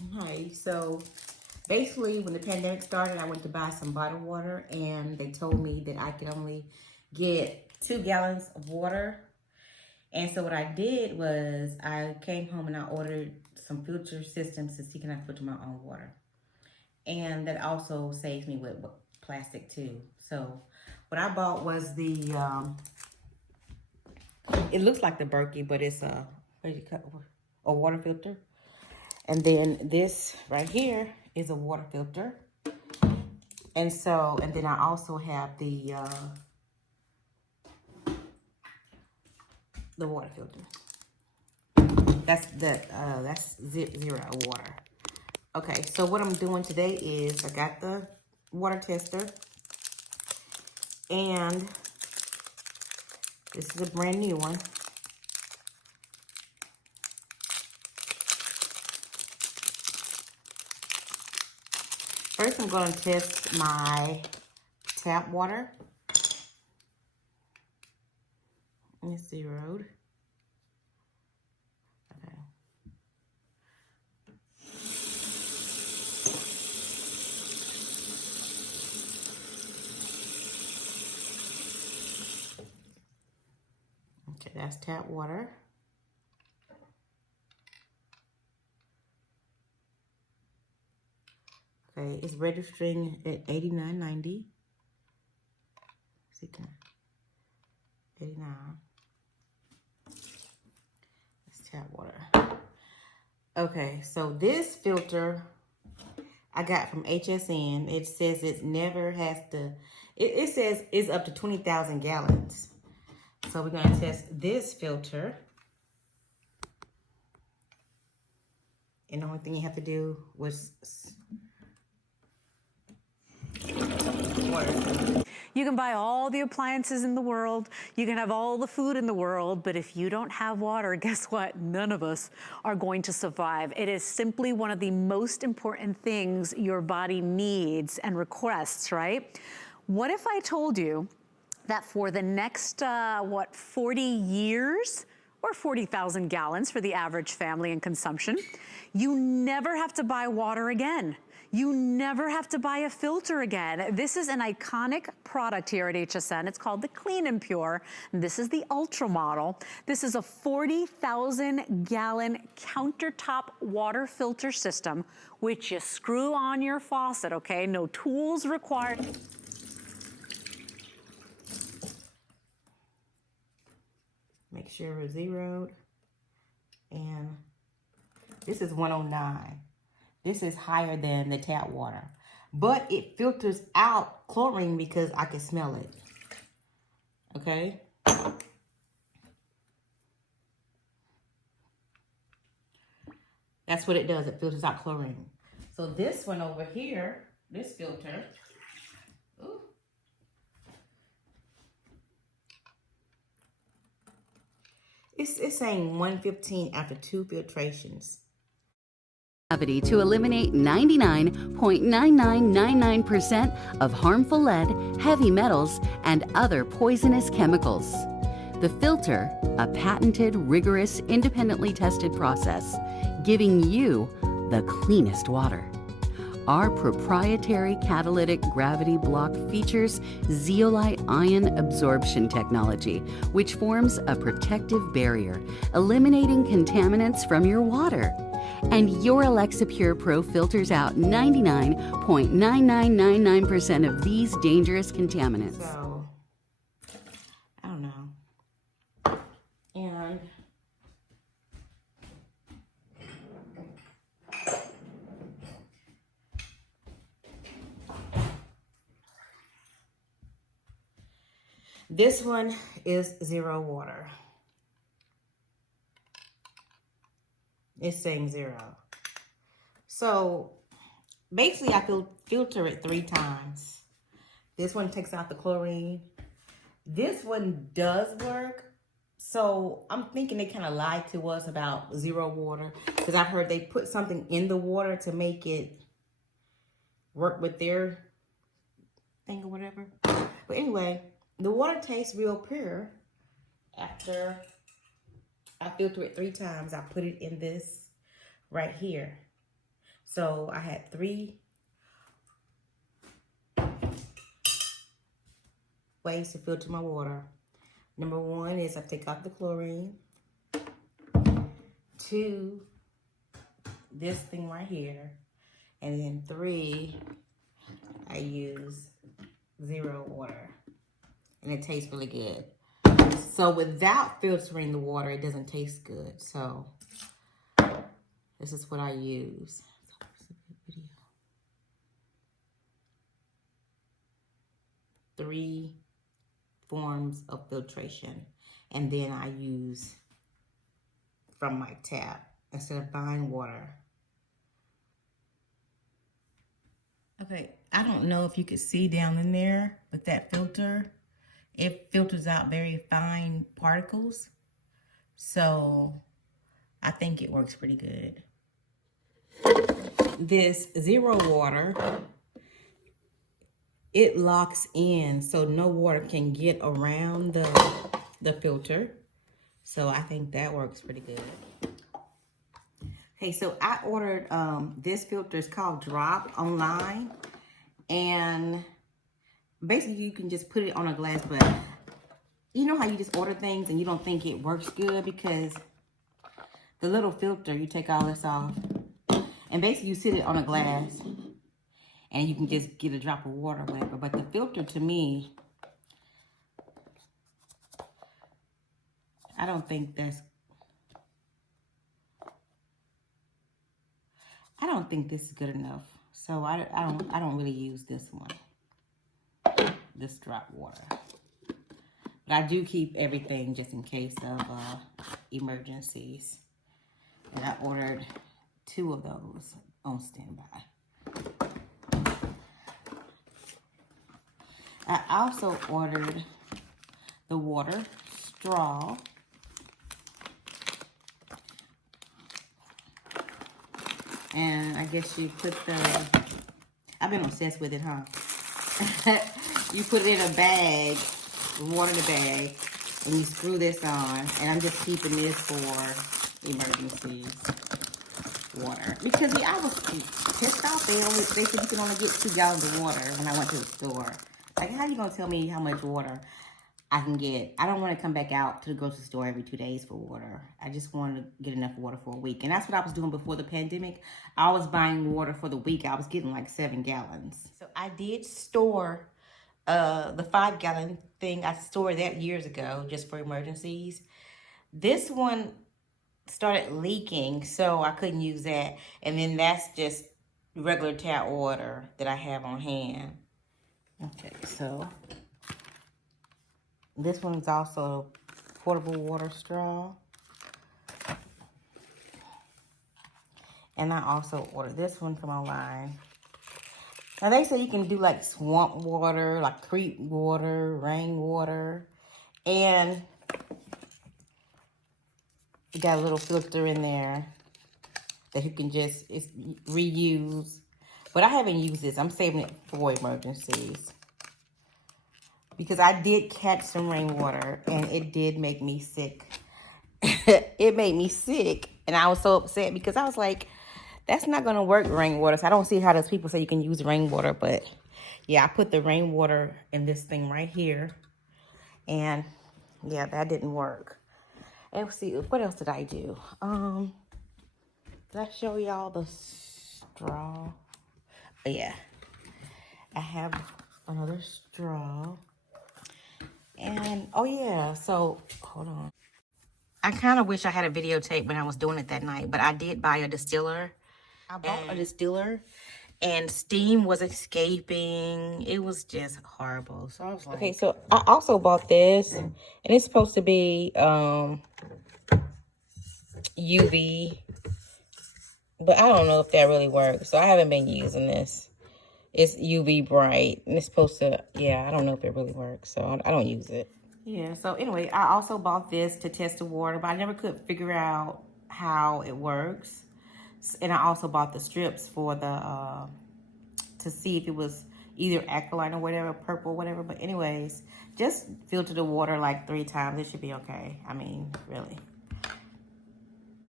Hi, so basically when the pandemic started, I went to buy some bottled water and they told me that I could only get 2 gallons of water. And so what I did was I came home and I ordered some filter systems to see can I filter my own water. And that also saves me with plastic too. So what I bought was the, it looks like the Berkey, but it's a water filter. And then this right here is a water filter. And then I also have the water filter. That's zero water. Okay, so what I'm doing today is I got the water tester, and this is a brand new one. First, I'm going to test my tap water. It's zeroed. Okay. Okay, that's tap water. Okay, it's registering at 89.90. 89. That's tap water. Okay, so this filter I got from HSN. It says it never has to, it says it's up to 20,000 gallons. So we're going to test this filter. And the only thing you have to do was water. You can buy all the appliances in the world, you can have all the food in the world, but if you don't have water, guess what? None of us are going to survive. It is simply one of the most important things your body needs and requests, right? What if I told you that for the next, 40 years, or 40,000 gallons for the average family in consumption, you never have to buy water again. You never have to buy a filter again. This is an iconic product here at HSN. It's called the Clean and Pure. This is the Ultra model. This is a 40,000 gallon countertop water filter system, which you screw on your faucet, okay? No tools required. Make sure we're zeroed. And this is 109. This is higher than the tap water. But it filters out chlorine because I can smell it. Okay? That's what it does. It filters out chlorine. So this one over here, this filter, ooh, it's saying 115 after 2 filtrations. To eliminate 99.9999% of harmful lead, heavy metals, and other poisonous chemicals. The filter, a patented, rigorous, independently tested process, giving you the cleanest water. Our proprietary catalytic gravity block features zeolite ion absorption technology, which forms a protective barrier, eliminating contaminants from your water. And your AlexaPure Pro filters out 99.9999% of these dangerous contaminants. So, I don't know. And this one is zero water. It's saying zero. So basically I filter it 3 times. This one takes out the chlorine. This one does work. So I'm thinking they kind of lied to us about zero water, because I've heard they put something in the water to make it work with their thing or whatever. But anyway, the water tastes real pure after I filter it 3 times. I put it in this right here. So I had 3 ways to filter my water. Number 1 is I take out the chlorine. 2, this thing right here. And then 3, I use 0 water. And it tastes really good. So without filtering the water, it doesn't taste good. So this is what I use. 3 forms of filtration. And then I use from my tap instead of buying water. Okay, I don't know if you could see down in there with that filter. It filters out very fine particles. So I think it works pretty good. This 0 water, it locks in so no water can get around the filter. So I think that works pretty good. Hey, so I ordered this filter. It's called Drop online. And basically you can just put it on a glass, but you know how you just order things and you don't think it works good because the little filter, you take all this off and basically you sit it on a glass and you can just get a drop of water or whatever. But the filter, to me, I don't think this is good enough. So I don't really use this one, this drop water. But I do keep everything just in case of emergencies. And I ordered 2 of those on standby. I also ordered the water straw. And I guess you put I've been obsessed with it, huh? You put it in a bag, water in a bag, and you screw this on. And I'm just keeping this for emergencies water. Because I was pissed off. They said you can only get 2 gallons of water when I went to the store. Like, how are you going to tell me how much water I can get? I don't want to come back out to the grocery store every 2 days for water. I just wanted to get enough water for a week. And that's what I was doing before the pandemic. I was buying water for the week. I was getting like 7 gallons. So I did store the 5-gallon thing. I stored that years ago just for emergencies. This one started leaking, so I couldn't use that. And then that's just regular tap water that I have on hand. Okay, so this one is also portable water straw. And I also ordered this one from online. Now they say you can do like swamp water, like creek water, rainwater. And you got a little filter in there that you can just reuse. But I haven't used this. I'm saving it for emergencies. Because I did catch some rainwater and it did make me sick. It made me sick. And I was so upset because I was like, that's not going to work, rainwater. So I don't see how those people say you can use rainwater. But yeah, I put the rainwater in this thing right here. And yeah, that didn't work. And let's see, what else did I do? Did I show y'all the straw? Oh, yeah. I have another straw. And, oh yeah, so, hold on. I kind of wish I had a videotape when I was doing it that night, but I did buy a distiller. I bought a distiller, and steam was escaping. It was just horrible. So I was like... Okay, so I also bought this, and it's supposed to be UV, but I don't know if that really works, so I haven't been using this. It's UV bright, and it's supposed to, yeah, I don't know if it really works, so I don't use it. Yeah, so anyway, I also bought this to test the water, but I never could figure out how it works. And I also bought the strips for the, to see if it was either alkaline or whatever, purple, whatever. But anyways, just filter the water like 3 times. It should be okay. I mean, really.